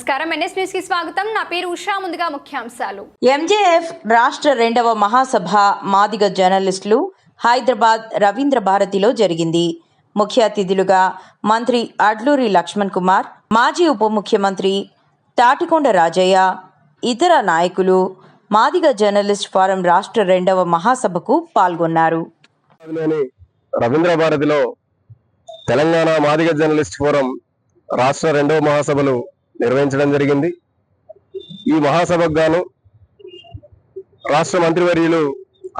నమస్కారం. ఎన్ఎస్ న్యూస్కి స్వాగతం. నా పేరు ఉషా. ముందుగా ముఖ్యాంశాలు. ఎంజేఎఫ్ రాష్ట్ర రెండవ మహాసభ మాదిగ జర్నలిస్టులు హైదరాబాద్ రవీంద్ర భారతిలో జరిగింది. ముఖ్య అతిథులుగా మంత్రి అడ్లూరి లక్ష్మణ్ కుమార్ మాజీ ఉప ముఖ్యమంత్రి తాటికొండ రాజయ్య ఇతర నాయకులు మాదిగ జర్నలిస్ట్ ఫోరం రాష్ట్ర రెండవ మహాసభకు పాల్గొన్నారు. రవీంద్ర భారతిలో తెలంగాణ మాదిగ జర్నలిస్ట్ ఫోరం రాష్ట్ర రెండవ మహాసభలు నిర్వహించడం జరిగింది. ఈ మహాసభకు గాను రాష్ట్ర మంత్రివర్యులు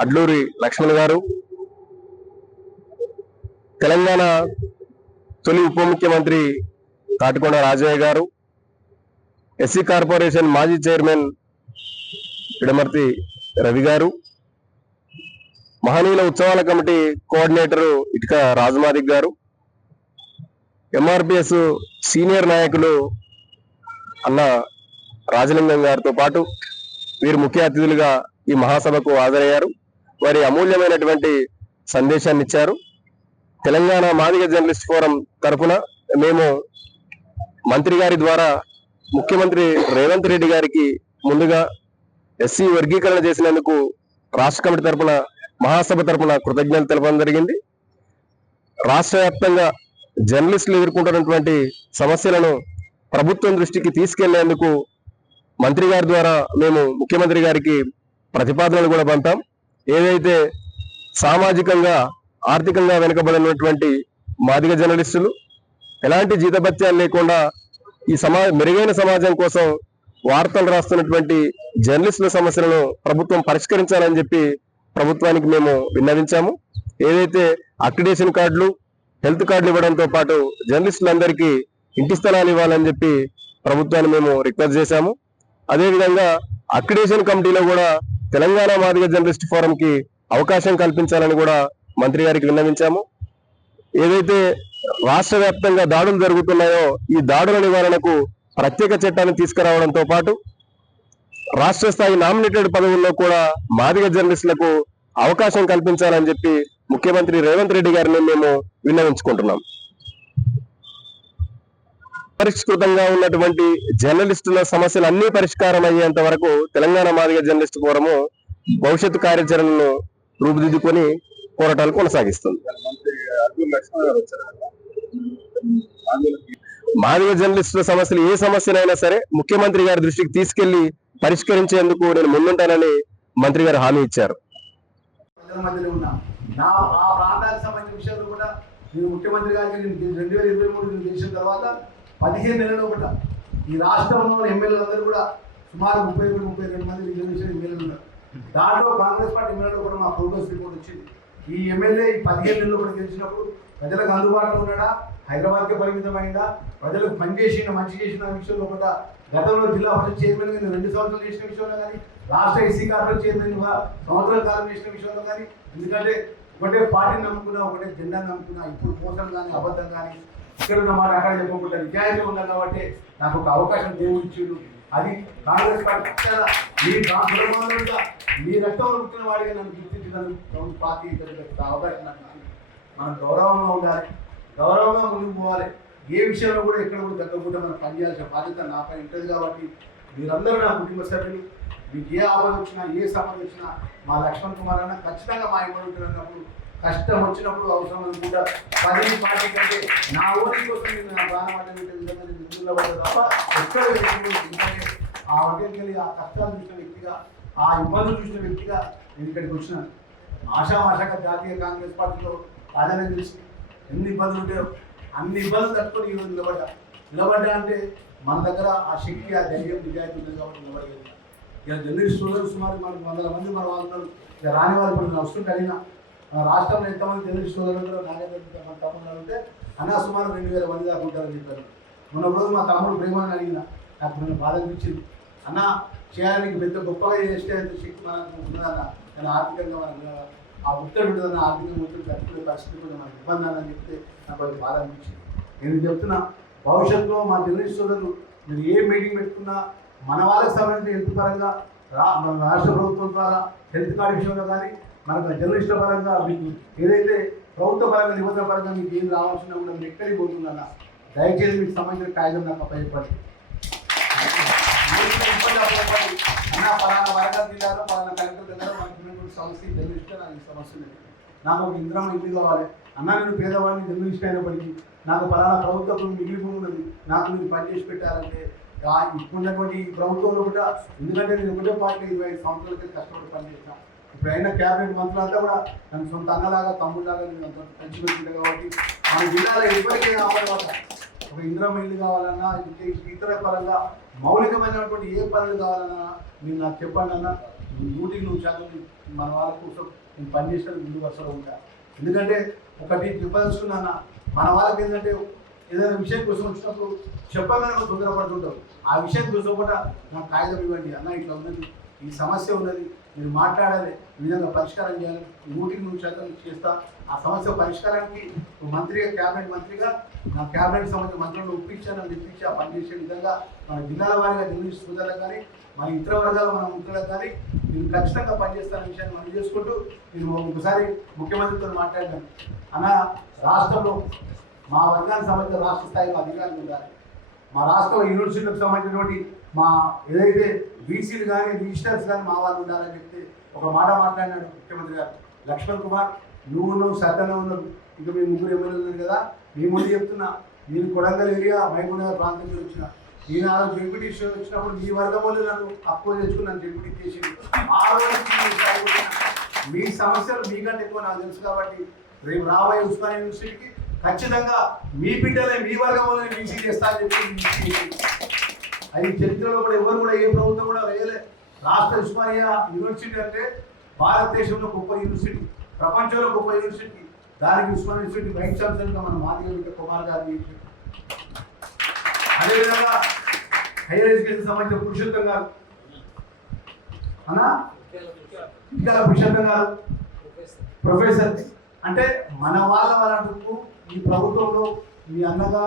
అడ్లూరి లక్ష్మణ్ గారు తెలంగాణ తొలి ఉప ముఖ్యమంత్రి తాటికొండ రాజయ్య గారు ఎస్సీ కార్పొరేషన్ మాజీ చైర్మన్ ఇడమర్తి రవి గారు మహనీయుల ఉత్సవాల కమిటీ కోఆర్డినేటరు ఇటుక రాజమాదిక్ గారు ఎంఆర్పిఎస్ సీనియర్ నాయకులు అన్న రాజలింగం గారితో పాటు వీరు ముఖ్య అతిథులుగా ఈ మహాసభకు హాజరయ్యారు. వారి అమూల్యమైనటువంటి సందేశాన్ని ఇచ్చారు. తెలంగాణ మాదిగ జర్నలిస్ట్ ఫోరం తరఫున మేము మంత్రి గారి ద్వారా ముఖ్యమంత్రి రేవంత్ రెడ్డి గారికి ముందుగా ఎస్సీ వర్గీకరణ చేసినందుకు రాష్ట్ర కమిటీ తరఫున మహాసభ తరపున కృతజ్ఞతలు తెలపడం జరిగింది. రాష్ట్ర వ్యాప్తంగా జర్నలిస్టులు ఎదుర్కొంటున్నటువంటి సమస్యలను ప్రభుత్వం దృష్టికి తీసుకెళ్ళేందుకు మంత్రి గారి ద్వారా మేము ముఖ్యమంత్రి గారికి ప్రతిపాదనలు కూడా పంపాం. ఏదైతే సామాజికంగా ఆర్థికంగా వెనుకబడినటువంటి మాదిగ జర్నలిస్టులు ఎలాంటి జీతభత్యాలు లేకుండా ఈ సమా మెరుగైన సమాజం కోసం వార్తలు రాస్తున్నటువంటి జర్నలిస్టుల సమస్యలను ప్రభుత్వం పరిష్కరించాలని చెప్పి ప్రభుత్వానికి మేము విన్నవించాము. ఏదైతే అక్రిడేషన్ కార్డులు హెల్త్ కార్డులు ఇవ్వడంతో పాటు జర్నలిస్టులందరికీ ఇంటి స్థలాలు ఇవ్వాలని చెప్పి ప్రభుత్వాన్ని మేము రిక్వెస్ట్ చేశాము. అదేవిధంగా అక్రిడేషన్ కమిటీలో కూడా తెలంగాణ మాదిగ జర్నలిస్ట్ ఫోరంకి అవకాశం కల్పించాలని కూడా మంత్రి గారికి విన్నవించాము. ఏదైతే రాష్ట్ర వ్యాప్తంగా దాడులు జరుగుతున్నాయో ఈ దాడుల నివారణకు ప్రత్యేక చట్టాన్ని తీసుకురావడంతో పాటు రాష్ట్ర స్థాయి నామినేటెడ్ పదవుల్లో కూడా మాదిగ జర్నలిస్టులకు అవకాశం కల్పించాలని చెప్పి ముఖ్యమంత్రి రేవంత్ రెడ్డి గారిని మేము విన్నవించుకుంటున్నాం. పరిష్కృతంగా ఉన్నటువంటి జర్నలిస్టుల సమస్యలు అన్ని పరిష్కారం అయ్యేంత వరకు తెలంగాణ మాదిగ జర్నలిస్ట్ ఫోరము భవిష్యత్తు కార్యాచరణను రూపుదిద్దుకొని పోరాటాలు కొనసాగిస్తుంది. మాదిగ జర్నలిస్టుల సమస్యలు ఏ సమస్యనైనా సరే ముఖ్యమంత్రి గారి దృష్టికి తీసుకెళ్ళి పరిష్కరించేందుకు నేను ముందుంటానని మంత్రి గారు హామీ ఇచ్చారు. ఆ ప్రాంతానికి సంబంధించిన విషయాలు కూడా నేను ముఖ్యమంత్రి గారికి రెండు వేల ఇరవై మూడు చేసిన తర్వాత పదిహేను నెలలు ఒకట ఈ రాష్ట్రంలో ఎమ్మెల్యేలు అందరూ కూడా సుమారు ముప్పై ఒకటి ముప్పై రెండు మంది రిజర్వేషన్ ఎమ్మెల్యేలు ఉన్నారు. దాంట్లో కాంగ్రెస్ పార్టీ ఎమ్మెల్యేలు కూడా మా ప్రోగ్రెస్ రిపోర్ట్ వచ్చింది. ఈ ఎమ్మెల్యే ఈ పదిహేను నెలలు కూడా గెలిచినప్పుడు ప్రజలకు అందుబాటులో ఉన్నాడా? హైదరాబాద్కే పరిమితమైందా? ప్రజలకు పనిచేసిన మంచి చేసిన విషయంలో కూడా గతంలో జిల్లా పరిషత్ చైర్మన్గా నేను రెండు సంవత్సరాలు చేసిన విషయంలో కానీ రాష్ట్ర ఎస్సీ కార్పొరేట్ చైర్మన్ సంవత్సరాల కాలం చేసిన విషయంలో కానీ ఎందుకంటే ఒకటే పార్టీని నమ్ముకున్నా ఒకటే జెండా నమ్ముకున్నా ఇప్పుడు మోసం కానీ అబద్ధం కానీ ఇక్కడ ఉన్న మాట అక్కడ చెప్పకుండా నిజాయితీ ఉన్నా కాబట్టి నాకు ఒక అవకాశం దేవుడు అది కాంగ్రెస్ పార్టీ మీ కుటుంబంలో మీ రక్తంలో పుట్టిన వాడిగా నన్ను గుర్తించినందుకు పార్టీ అవకాశం నాకు మనం గౌరవంగా ఉండాలి. గౌరవంగా ముందుకు పోవాలి. ఏ విషయంలో కూడా ఎక్కడ కూడా తగ్గకుండా మనం పనిచేయాల్సిన బాధ్యత నాపై ఉంటుంది కాబట్టి మీరందరూ నా కుటుంబ సభ్యులు మీకు ఏ ఆపద వచ్చినా ఏ సమస్య వచ్చినా మా లక్ష్మణ్ కుమార్ అన్న ఖచ్చితంగా మా ఇంట్లో ఉంటున్నప్పుడు కష్టం వచ్చినప్పుడు అవసరం అనుకుంటా పది పార్టీ కంటే నా ఓటి కోసం నేను నా ప్రాణం అంటే విధంగా నిధుల్లో తప్ప ఎక్కడ ఎందుకంటే ఆ వర్గంకి ఆ కష్టాలు చూసిన వ్యక్తిగా ఆ ఇబ్బందులు చూసిన వ్యక్తిగా నేను ఇక్కడికి వచ్చినాను. ఆశామాషగా జాతీయ కాంగ్రెస్ పార్టీలో రాజధాని తెలిసి ఎన్ని ఇబ్బందులు ఉంటాయో అన్ని ఇబ్బందులు తట్టుకొని ఈరోజు నిలబడ్డా. నిలబడ్డా అంటే మన దగ్గర ఆ శక్తి ఆ ధైర్యం నిజాయితీ ఉంది కాబట్టి నిలబడలేదు. ఇక జర్నలిస్ట్ సోదరులు సుమారు మనకి వందల మంది మన వాళ్ళు ఇక రాని వాళ్ళు ఇప్పుడు వస్తుంటే అడిగిన రాష్ట్రంలో ఎంతమంది తెలుగు సోదరులు కార్యకర్తలు నాగేంద్ర మన అన్నా సుమారు రెండు వేల మంది దాకా ఉంటారని చెప్పారు. మొన్న రోజు మా తమ్ముడు ప్రేమని అడిగిన నాకు కొంచెం బాధ అనిపించింది అన్న చేయడానికి పెద్ద గొప్పగా చేస్తే శక్తి మనకు ఉన్నదన్న కానీ ఆర్థికంగా మనకు ఆ ఒత్తిడి ఉంటుందన్న ఆర్థిక ఒత్తిడి తట్టుకునే పరిస్థితి కూడా మనకు ఇబ్బంది అని చెప్తే నాకు అది బాధ అనిపించింది నేను చెప్తున్నా భవిష్యత్తులో మా జర్నలిస్ట్ సోదరులు మీరు ఏ మీటింగ్ పెట్టుకున్నా మన వాళ్ళకి సంబంధించిన హెల్త్ పరంగా రా మన రాష్ట్ర ప్రభుత్వం ద్వారా హెల్త్ కార్డు విషయంలో కానీ మనకు జర్నలిస్టుల పరంగా మీకు ఏదైతే ప్రభుత్వ పరంగా నిబంధన పరంగా మీకు ఏం రావాల్సిన కూడా మీరు ఎక్కడికి పోతుందన్న దయచేసి మీకు సంబంధించిన కాగితం నాకు అప్పచెప్పండి అన్న పలానా వరంగల్ జిల్లాలో పలానా కలెక్టర్ దగ్గర మనకి సమస్య తెలిస్తే నాకు సమస్య ఉంది నాకు ఒక ఇంద్రం ఇల్లు కావాలి. అన్న నేను పేదవాడిని జర్నలిస్ట్ అయినప్పటికీ నాకు పలానా ప్రభుత్వం మిగిలిపోయి ఉన్నది. నాకు మీరు పనిచేసి పెట్టాలంటే ఇప్పుడున్నటువంటి ప్రభుత్వంలో కూడా ఎందుకంటే నేను ఒకటే పార్టీ ఇరవై ఐదు సంవత్సరాల క్రితం కష్టపడి పనిచేస్తాను ఇప్పుడు అయిన క్యాబినెట్ మంత్రులంతా కూడా నన్ను సొంత అన్నలాగా తమ్ముళ్ళలాగా నేను అంత కలిసి కాబట్టి మన జిల్లాలో ఎప్పటికీ ఆపడమాట ఒక ఇంద్రం ఇల్లు కావాలన్నా ఇంకే ఇతర పరంగా మౌలికమైనటువంటి ఏ పనులు కావాలన్నా మీరు నాకు చెప్పండి అన్న. నూటికి నువ్వు చదువు మన వాళ్ళ కోసం నేను పనిచేసిన ముందు వరుసలో ఉంటా ఎందుకంటే ఒకటి చెప్పదలుచుకున్నా మన వాళ్ళకి ఏంటంటే ఏదైనా విషయం కోసం వచ్చినప్పుడు చెప్పగానే తొందరపడుతుంటారు ఆ విషయం కోసం కూడా నాకు కాగితం ఇవ్వండి అన్న ఇట్లా ఉన్నది ఈ సమస్య ఉన్నది మీరు మాట్లాడాలి ఈ విధంగా పరిష్కారం చేయాలి. నూటికి నూరు శాతం చేస్తా. ఆ సమస్య పరిష్కారానికి మంత్రిగా క్యాబినెట్ మంత్రిగా నా క్యాబినెట్ సంబంధించిన మంత్రులను ఒప్పించాను మెప్పించి ఆ పనిచేసే విధంగా మన జిల్లాల వారిగా నిర్మించి సోదరులకు కానీ మన ఇతర వర్గాల మన మిత్రులకు కానీ నేను ఖచ్చితంగా పనిచేస్తాన విషయాన్ని మనం చేసుకుంటూ నేను ఒకసారి ముఖ్యమంత్రితో మాట్లాడాను. అన్న రాష్ట్రంలో మా వర్గానికి సంబంధించిన రాష్ట్ర స్థాయిలో అధికారులు ఉండాలి. మా రాష్ట్రంలో యూనివర్సిటీలకు సంబంధించినటువంటి మా ఏదైతే బీసీలు కానీ రిజిస్టర్స్ కానీ మా వాళ్ళు ఉండాలని చెప్తే ఒక మాట మాట్లాడినాడు ముఖ్యమంత్రి గారు. లక్ష్మణ్ కుమార్ నువ్వు నువ్వు సత్యన ఉన్నావు. ఇంకా మీ ముగ్గురు ఎమ్మెల్యేలు కదా. మీ ముందు చెప్తున్నా నేను కొడంగల్ ఏరియా మహబూబ్నగర్ ప్రాంతం నుంచి వచ్చిన. నేను ఆ రోజు డిప్యూటీ వచ్చినప్పుడు మీ వర్గం వాళ్ళు నన్ను అప్పు చేసుకున్నాను డిప్యూటీ చేసి ఆ రోజు మీ సమస్యలు మీకంటే ఎక్కువ నాకు తెలుసు కాబట్టి రేపు రాబోయే ఉస్మానియా యూనివర్సిటీకి ఖచ్చితంగా మీ బిడ్డలే మీ వర్గంలోనే వాళ్ళని బీసీ చేస్తా అని చెప్పి అది చరిత్రలో కూడా ఎవరు కూడా ఏ ప్రభుత్వం కూడా వేయలే రాష్ట్ర ఉస్మానియా యూనివర్సిటీ అంటే భారతదేశంలో గొప్ప యూనివర్సిటీ ప్రపంచంలో గొప్ప యూనివర్సిటీ. దానికి ఉస్మాన్ యూనివర్సిటీ వైస్ ఛాన్సలర్గా మన మాదిగ కుమార్ గారిని అదేవిధంగా హైయర్ ఎడ్యుకేషన్ సంబంధించిన పురుషోత్తం గారు. ఇంకా పురుషోత్తం గారు. ప్రొఫెసర్. అంటే మన వాళ్ళ వాళ్ళకు ఈ ప్రభుత్వంలో మీ అన్నగా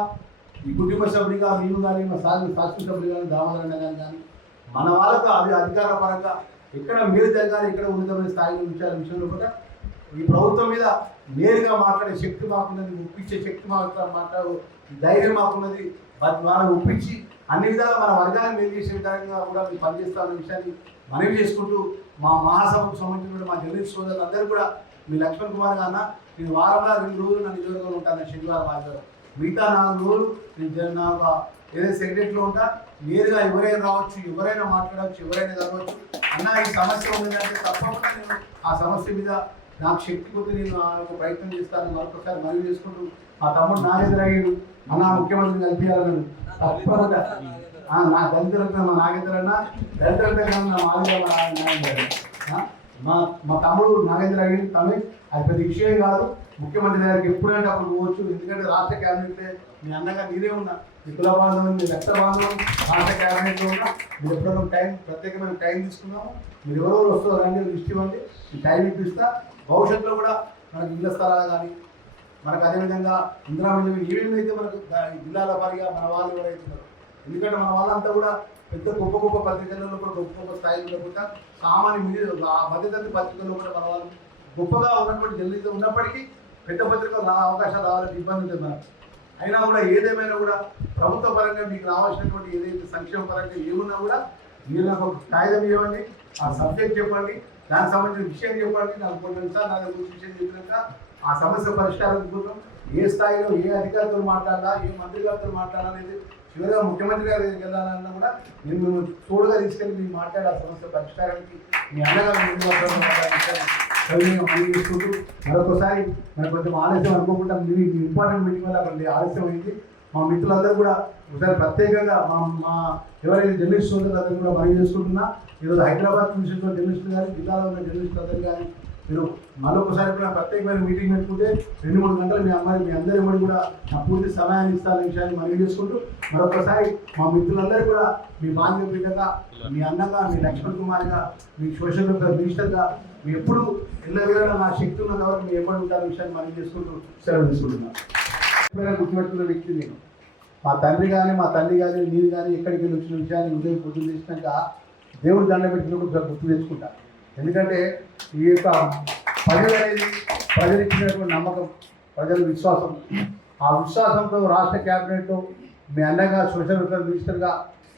ఈ కుటుంబ సభ్యుడిగా మేము కానీ మా సాగు శాస్త్ర సభ్యుడు కానీ దామోదరన్న గారు కానీ మన వాళ్ళకు అది అధికార పరంగా ఎక్కడ మేలు జరగాలి ఎక్కడ ఉన్నతమైన స్థాయిలో ఉంచాలి విషయంలో కూడా ఈ ప్రభుత్వం మీద నేరుగా మాట్లాడే శక్తి మాకున్నది ఒప్పించే శక్తి మాకు మాట్లాడు ధైర్యం మాకున్నది వాటి వాళ్ళని ఒప్పించి అన్ని విధాలు మన వర్గాన్ని మేలు చేసే విధంగా కూడా మేము పనిచేస్తామన్న విషయాన్ని మనవి చేసుకుంటూ మా మహాసభకు సంబంధించిన మా జర్నలిస్ట్ సోదరులు అందరూ కూడా మీ లక్ష్మణ్ కుమార్ గారు నేను వారంలో రెండు రోజులు నా నియోజకవర్గంలో ఉంటాను శనివారం ఆదివారం. మిగతా నాలుగు రోజులు నేను నా ఏదైతే సెక్రటరీలో ఉంటా నేరుగా ఎవరైనా రావచ్చు ఎవరైనా మాట్లాడవచ్చు ఎవరైనా జరగవచ్చు అన్న ఈ సమస్య ఉందంటే తప్పకుండా నేను ఆ సమస్య మీద నాకు శక్తి కొద్ది నేను ఆ యొక్క ప్రయత్నం చేస్తాను. మరొకసారి మనవి చేసుకుంటూ మా తమ్ముడు నాగేంద్ర అయ్యాడు. అన్న ముఖ్యమంత్రి కల్పించాలని తప్పకుండా. నా దళితులకు మా నాగేంద్ర అన్న దళితులకు నా మాదిగా మా మా మా తమ్ముడు నాగేంద్ర అయ్యాడు. తమిళ్ అది పెద్ద విషయం కాదు. ముఖ్యమంత్రి గారికి ఎప్పుడంటే అప్పుడు పోవచ్చు. ఎందుకంటే రాష్ట్ర క్యాబినెట్ మీ అన్నగా నీరే ఉన్నా మీ బాంధవం మీ రక్త బాంధవం రాష్ట్ర క్యాబినెట్లో ఉన్నా మీరు ఎప్పుడైనా టైం ప్రత్యేకమైన టైం తీసుకున్నాము. మీరు ఎవరెవరు వస్తారో రండి లిస్ట్ ఇవ్వండి. మీ టైం ఇప్పిస్తా. భవిష్యత్తులో కూడా మనకి ఇళ్ళ స్థలాలు కానీ మనకు అదేవిధంగా ఇందిరా మిల్లు అయితే మనకు జిల్లాల వారిగా మన వాళ్ళు ఎవరైతే ఉన్నారో. ఎందుకంటే మన వాళ్ళంతా కూడా పెద్ద గొప్ప గొప్ప పత్రికలలో కూడా గొప్ప గొప్ప స్థాయిలో లేకుండా సామాన్య మీద ఆ మధ్యతరగతి పత్రికల్లో కూడా మన వాళ్ళు గొప్పగా ఉన్నటువంటి జర్నలిజం ఉన్నప్పటికీ పెద్ద పత్రికలు రా అవకాశాలు రావాలంటే ఇబ్బంది ఉంటుంది మనకు అయినా కూడా ఏదేమైనా కూడా ప్రభుత్వ పరంగా మీకు రావాల్సినటువంటి ఏదైతే సంక్షేమ పరంగా ఏమున్నా కూడా మీరు నాకు ఒక కాగితం ఇవ్వండి ఆ సబ్జెక్ట్ చెప్పండి దానికి సంబంధించిన విషయం చెప్పండి నాకు కొన్ని నిమిషాలు నాకు విషయం చెప్పినాక ఆ సమస్య పరిష్కారం కోసం ఏ స్థాయిలో ఏ అధికారితో మాట్లాడాలా ఏ మంత్రి గారితో మాట్లాడాలనేది చివరిగా ముఖ్యమంత్రి గారి దగ్గరికి వెళ్ళాలన్నా కూడా నేను మేము తోడుగా తీసుకెళ్ళి మీరు మాట్లాడే ఆ సమస్య పరిష్కారానికి మీ అన్నగా మేము మరొకసారి మరి కొంచెం ఆలస్యం అనుకోకుండా మీ ఇంపార్టెంట్ మీటింగ్ వల్ల కొంచెం ఆలస్యం అయింది. మా మిత్రులందరూ కూడా ఒకసారి ప్రత్యేకంగా మా మా ఎవరైతే జర్నలిస్ట్ సోదరులందరూ కూడా మనవి చేసుకుంటున్నా. ఈరోజు హైదరాబాద్ నుంచి వచ్చిన జర్నలిస్టులు కానీ జిల్లాలో ఉన్న జర్నలిస్టులు అందరూ కానీ మీరు మరొకసారి కూడా ప్రత్యేకమైన మీటింగ్ పెట్టుకుంటే రెండు మూడు గంటలు మీ అమ్మాయి మీ అందరి కూడా కూడా నా పూర్తి సమయాన్ని ఇస్తారనే విషయాన్ని మనవి చేసుకుంటూ మరొకసారి మా మిత్రులందరూ కూడా మీ బాధ్యత బిడ్డగా మీ అన్నగా మీ లక్ష్మణ్ కుమార్గా మీ సోషల్ మినిస్టర్గా మీ ఎప్పుడు ఎల్లవేళ నా శక్తి ఉన్న కాబట్టి మీ ఎప్పుడు ఉంటారు విషయాన్ని మనవి చేసుకుంటూ సెలవు తీసుకుంటున్నాను. ఎప్పుడైనా గుర్తుపెట్టుకున్న వ్యక్తి నేను. మా తండ్రి కానీ మా తల్లి కానీ నీరు కానీ ఎక్కడికి వెళ్ళి వచ్చిన విషయాన్ని ఉదయం పొద్దున్న చేసినాక దేవుడు దండ పెట్టినప్పుడు గుర్తు తెచ్చుకుంటాను ఎందుకంటే ఈ యొక్క ప్రజలు అనేది ప్రజలు ఇచ్చినటువంటి నమ్మకం ప్రజల విశ్వాసం. ఆ విశ్వాసంతో రాష్ట్ర క్యాబినెట్ మీ అన్నగా సోషల్ వెల్ఫేర్ మినిస్టర్గా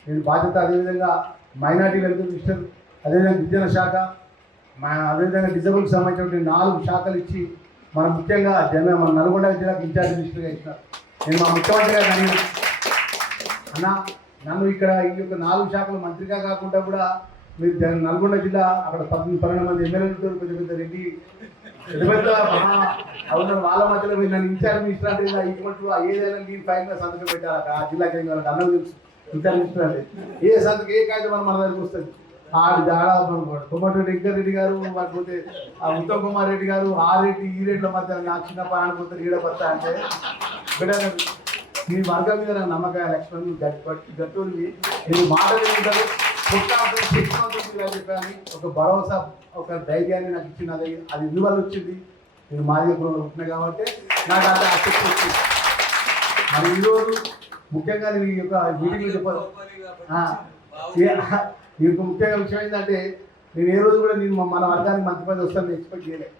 నేను బాధ్యత అదేవిధంగా మైనార్టీ వెల్ఫేర్ మినిస్టర్ అదేవిధంగా విద్యా శాఖ మా అదేవిధంగా డిజబుల్కి సంబంధించినటువంటి నాలుగు శాఖలు ఇచ్చి మన ముఖ్యంగా జన మన నల్గొండ జిల్లాకు ఇన్ఛార్జ్ మినిస్టర్గా ఇచ్చినారు నేను మా ముఖ్యమంత్రి గారు అన్న నన్ను ఇక్కడ ఈ యొక్క నాలుగు శాఖల మంత్రిగా కాకుండా కూడా మీరు నల్గొండ జిల్లా అక్కడ పన్నెండు మంది ఎమ్మెల్యేలతో పెద్ద పెద్ద రెడ్డి. పెద్ద పెద్ద అవును వాళ్ళ మధ్యలో మీరు నన్ను ఇన్ఛార్జ్ మినిస్టర్ అంటే ఇటువంటి ఏదైనా మీరు పైన సంతకం పెట్టాలి? ఆ జిల్లా కేంద్రం కావాలి అన్నం తెలుసు. ఇన్ఛార్జ్ మినిస్టర్ అంటే. ఏ సంతకం ఏ కాగితం మన మన దగ్గరికి వస్తుంది? ఆడు జాడ కొమ్మటి వెంకర్ రెడ్డి గారు లేకపోతే ఆ ఉత్తమ్ కుమార్ రెడ్డి గారు ఆ రెడ్డి ఈ రెడ్ల మధ్య నాకు చిన్న అనుకుంటారు ఈడ పడతా అంటే. బిడ్డ మీ వర్గం మీద నా నమ్మకాయ లక్ష్మణ్ గట్టి గట్టుని మీరు మాటలు ఉంటారు పుట్టిన చెప్పాను. ఒక భరోసా ఒక ధైర్యాన్ని నాకు ఇచ్చింది అది ఎందువల్ల వచ్చింది. నేను మాదిగపురంలో పుట్టిన కాబట్టి నాకు అంత ఆసక్తి వచ్చింది. మరి ఈరోజు ముఖ్యంగా నేను ఈ యొక్క మీటింగ్లో చెప్పాలి మీకు ఈ ముఖ్యంగా విషయం ఏంటంటే నేను ఏ రోజు కూడా నేను మన వర్గానికి మంచి పని వస్తాను ఎక్స్పెక్ట్ చేయలేదు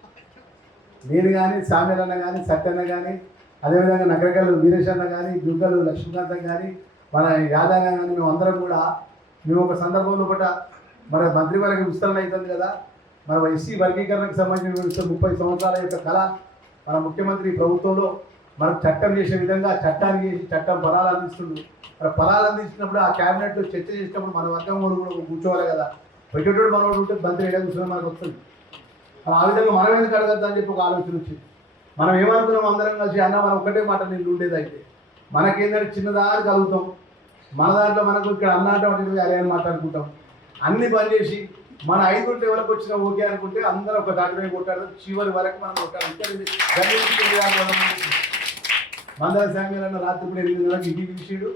నేను కానీ సామ్యల్ కానీ సత్యన్న కానీ అదేవిధంగా నగరకల్లు వీరేశన్న కానీ దుర్గలు లక్ష్మీకాంతం కానీ మన యాదవ్ కానీ మేము అందరం కూడా మేము ఒక సందర్భంలో ఒకట మన మంత్రివర్గ విస్తరణ అవుతుంది కదా. మన ఎస్సీ వర్గీకరణకు సంబంధించిన ముప్పై సంవత్సరాల యొక్క కళ మన ముఖ్యమంత్రి ప్రభుత్వంలో మనకు చట్టం చేసే విధంగా చట్టాన్ని చేసి చట్టం ఫలాలు అందిస్తుంది మరి ఫలాలు అందించినప్పుడు ఆ క్యాబినెట్లో చర్చ చేసినప్పుడు మన వర్గం కూడా కూర్చోవాలి కదా. పెట్టేటోడు మనోడు ఉంటే మంత్రి ఏడా కూర్చొని మనకు వస్తుంది. ఆ విధంగా మనం ఎందుకు అడగద్దా అని చెప్పి ఒక ఆలోచన వచ్చింది. మనం ఏమనుకున్నాం అందరం కలిసి అన్న మనం ఒకటే మాట నేను ఉండేదైతే మనకేందంటే మనకేంటంటే చిన్నదారి కలుగుతాం. మన దాంట్లో మనకు ఇక్కడ అన్న అంటే అరే అని మాట్లాడుకుంటాం. అన్ని పని చేసి మన ఐదు లెవెల్కి వచ్చిన ఓకే అనుకుంటే అందరూ ఒక దాటి కొట్టారు చివరి వరకు మనం కొట్టాలి మందర శామ్యుల్ అన్న రాత్రి కూడా ఎనిమిది గంటలకు ఇంటికి పిలిచాడు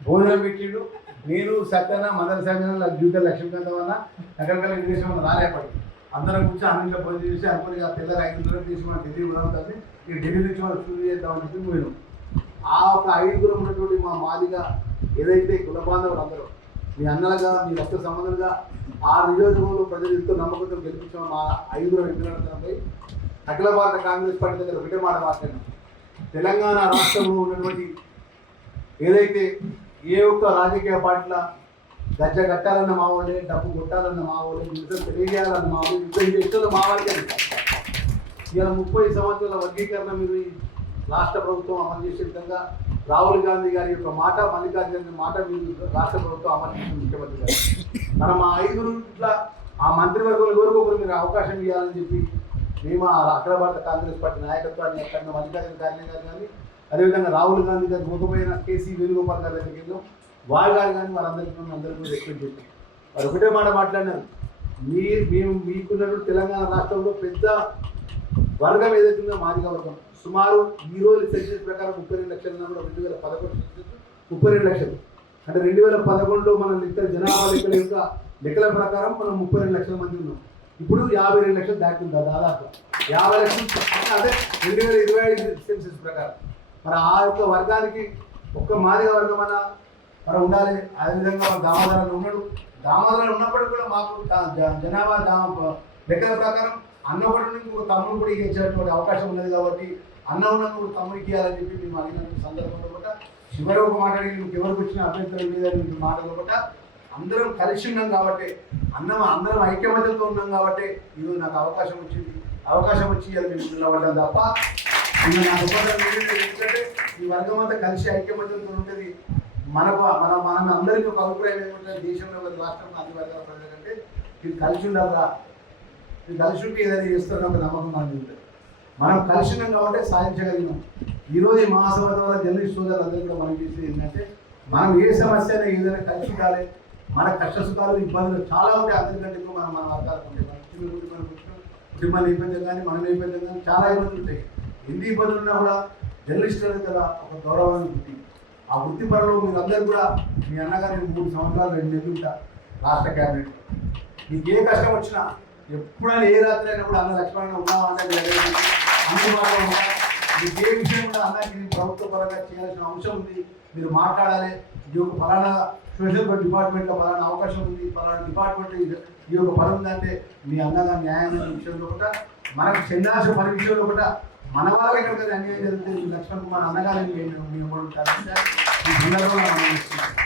భోజనం పెట్టాడు. నేను సత్యన మందర శామ్యుల్ జీవిత లక్ష్మీకాంతం అన్న రకరకాల ఇంగ్లీష్ మనం రాలేపడి అందరం కూర్చొని అన్నింటిలో భోజనం చేసి అనుకుని ఆ పిల్లలు ఐదు గంటలకు తీసి మన ఢిల్లీ ఉంటుంది ఈ ఢిల్లీ నుంచి మనం షూట్ చేద్దామని చెప్పి పోయినాం. ఆ ఒక ఐదుగురం ఉన్నటువంటి మా మాదిగా ఏదైతే కుల బాంధవులు అందరూ మీ అన్నలుగా మీ రక్త సంబంధులుగా ఆ నియోజకవర్గంలో ప్రజలు ఎంతో నమ్మకంతో గెలిపించిన మా ఐదుగురు ఎన్నికలపై అఖిల భారత కాంగ్రెస్ పార్టీ దగ్గర ఒకటే మాట మాట్లాడినాం. తెలంగాణ రాష్ట్రంలో ఉన్నటువంటి ఏదైతే ఏ ఒక్క రాజకీయ పార్టీల గజ్జ కట్టాలన్న మా వాళ్ళే డబ్బు కొట్టాలన్న మా వాళ్ళే యుద్ధం తెలియజేయాలన్న మా వాళ్ళు యుద్ధం చేస్తున్న మా వాళ్ళకే ఇలా ముప్పై సంవత్సరాల వర్గీకరణ మీరు రాష్ట్ర ప్రభుత్వం అమలు చేసే విధంగా రాహుల్ గాంధీ గారి యొక్క మాట మల్లికార్జున మాట మీరు రాష్ట్ర ప్రభుత్వం అమలు చేసింది ముఖ్యమంత్రి గారు. మనం ఆ ఐదుగురు ఇట్లా ఆ మంత్రివర్గంలో ఎవరికో ఒకరు మీరు అవకాశం ఇవ్వాలని చెప్పి మేము ఆ అఖిల భారత కాంగ్రెస్ పార్టీ నాయకత్వాన్ని ఎక్కడ మల్లికార్జున ఖార్గే గారు కానీ అదేవిధంగా రాహుల్ గాంధీ గారు ముఖపోయిన కేసీ వేణుగోపాల్ గారి దగ్గరికి వెళ్ళాం వారు కాదు కానీ వారందరికీ మేము అందరికీ కూడా రిక్వెస్ట్ చేశాం వారు ఒకటే మాట మాట్లాడినారు. మీ మేము మీకున్నటువంటి తెలంగాణ రాష్ట్రంలో పెద్ద వర్గం ఏదైతే ఉందో మాదిగ వర్గం సుమారు ఈ రోజు సెన్సెస్ ప్రకారం ముప్పై రెండు లక్షల కూడా రెండు వేల పదకొండు ముప్పై రెండు లక్షలు. అంటే రెండు వేల పదకొండులో మనం లెక్క జనాభా లెక్కల యొక్క లెక్కల ప్రకారం మనం ముప్పై రెండు లక్షల మంది ఉన్నాం. ఇప్పుడు యాభై రెండు లక్షలు దాటింది దాదాపు. యాభై లక్షలు అదే రెండు వేల ఇరవై ఐదు సెన్సెస్ ప్రకారం. మరి ఆ యొక్క వర్గానికి ఒక్క మాదిగా వర్గం అన్న మరి ఉండాలి. అదేవిధంగా విధంగా దామోదరాలు ఉన్నాడు. దామోదరాలు ఉన్నప్పటికీ కూడా మాకు జ- జనాభా దామ లెక్కల ప్రకారం అన్న ఒకటి నుంచి ఒక తమ్ముడు కూడా ఇచ్చేటువంటి అవకాశం ఉన్నది కాబట్టి అన్న ఉన్నప్పుడు తమ్ముడికి ఇవ్వాలని చెప్పి మేము అడిగిన సందర్భంలో కూడా చివరి ఒక మాట అడిగి మీకు ఎవరికి వచ్చిన అభ్యంతరం లేదని మీకు మాటలో కూడా అందరం కలిసి ఉన్నాం కాబట్టి అన్నం అందరం ఐక్యమత్యంతో ఉన్నాం కాబట్టి ఈరోజు నాకు అవకాశం వచ్చింది. అవకాశం వచ్చి అది మేము నిలబడ్డాం తప్ప నా ఏంటంటే ఎందుకంటే ఈ వర్గం అంతా కలిసి ఐక్యమత్యంతో ఉంటుంది. మనకు మన మన అందరికీ ఒక అభిప్రాయం ఏమంటే దేశంలో ఒక రాష్ట్రంలో అన్ని వర్గాల ప్రజలంటే ఇది కలిసి ఉండాలా? ఇది కలిసి ఉంటే ఏదైనా చేస్తున్న ఒక నమ్మకం మనకి ఉంటుంది. మనం కలిసి ఉన్నాం కాబట్టి సాధించగలిగినాం. ఈరోజు ఈ మహాసభ ద్వారా జర్నలిస్ట్ సోదరులు అందరూ కూడా మనం చేసేది ఏంటంటే మనం ఏ సమస్య అయినా ఏదైనా కలిసి ఉండాలి. మన కష్ట సుఖాలు ఇబ్బందులు చాలా ఉంటాయి. అందరికంటే ఎక్కువ మనం మన వర్గాలకు ఉంటాయి మన చిన్న కుటుంబం కుటుంబం కుటుంబ నేపథ్యం కానీ మన నేపథ్యం కానీ చాలా ఇబ్బందులు ఉంటాయి. ఎన్ని ఇబ్బందులు ఉన్నా కూడా జర్నలిస్ట్ అనేది కదా ఒక గౌరవాన్ని వృత్తి ఆ వృత్తి పరంలో మీరు కూడా మీ అన్నగారు నేను మూడు సంవత్సరాలు రెండు నెలలు ఉంటా రాష్ట్ర క్యాబినెట్. మీకు ఏ కష్టం వచ్చినా ఎప్పుడైనా ఏ రాత్రి అయినా కూడా అన్న లక్ష్మణంగా ఉన్నావా అంటే అందుబాటులో మీకు ఏ విషయం కూడా అన్నకి ప్రభుత్వ పరంగా చేయాల్సిన అంశం ఉంది. మీరు మాట్లాడాలి. ఈ యొక్క ఫలానా సోషల్ డిపార్ట్మెంట్లో ఫలానా అవకాశం ఉంది. ఫలానా డిపార్ట్మెంట్ ఈ యొక్క పని ఉందంటే మీ అన్నగా న్యాయమైన విషయంలో కూడా మనకు చెందాల్సిన పని విషయంలో కూడా మన వాళ్ళకి ఎక్కడికైనా అన్యాయం జరుగుతుంది. లక్ష్మణ్ కుమార్ అన్నగారిని మేము మేము ఉంటారు. ఈ సందర్భంగా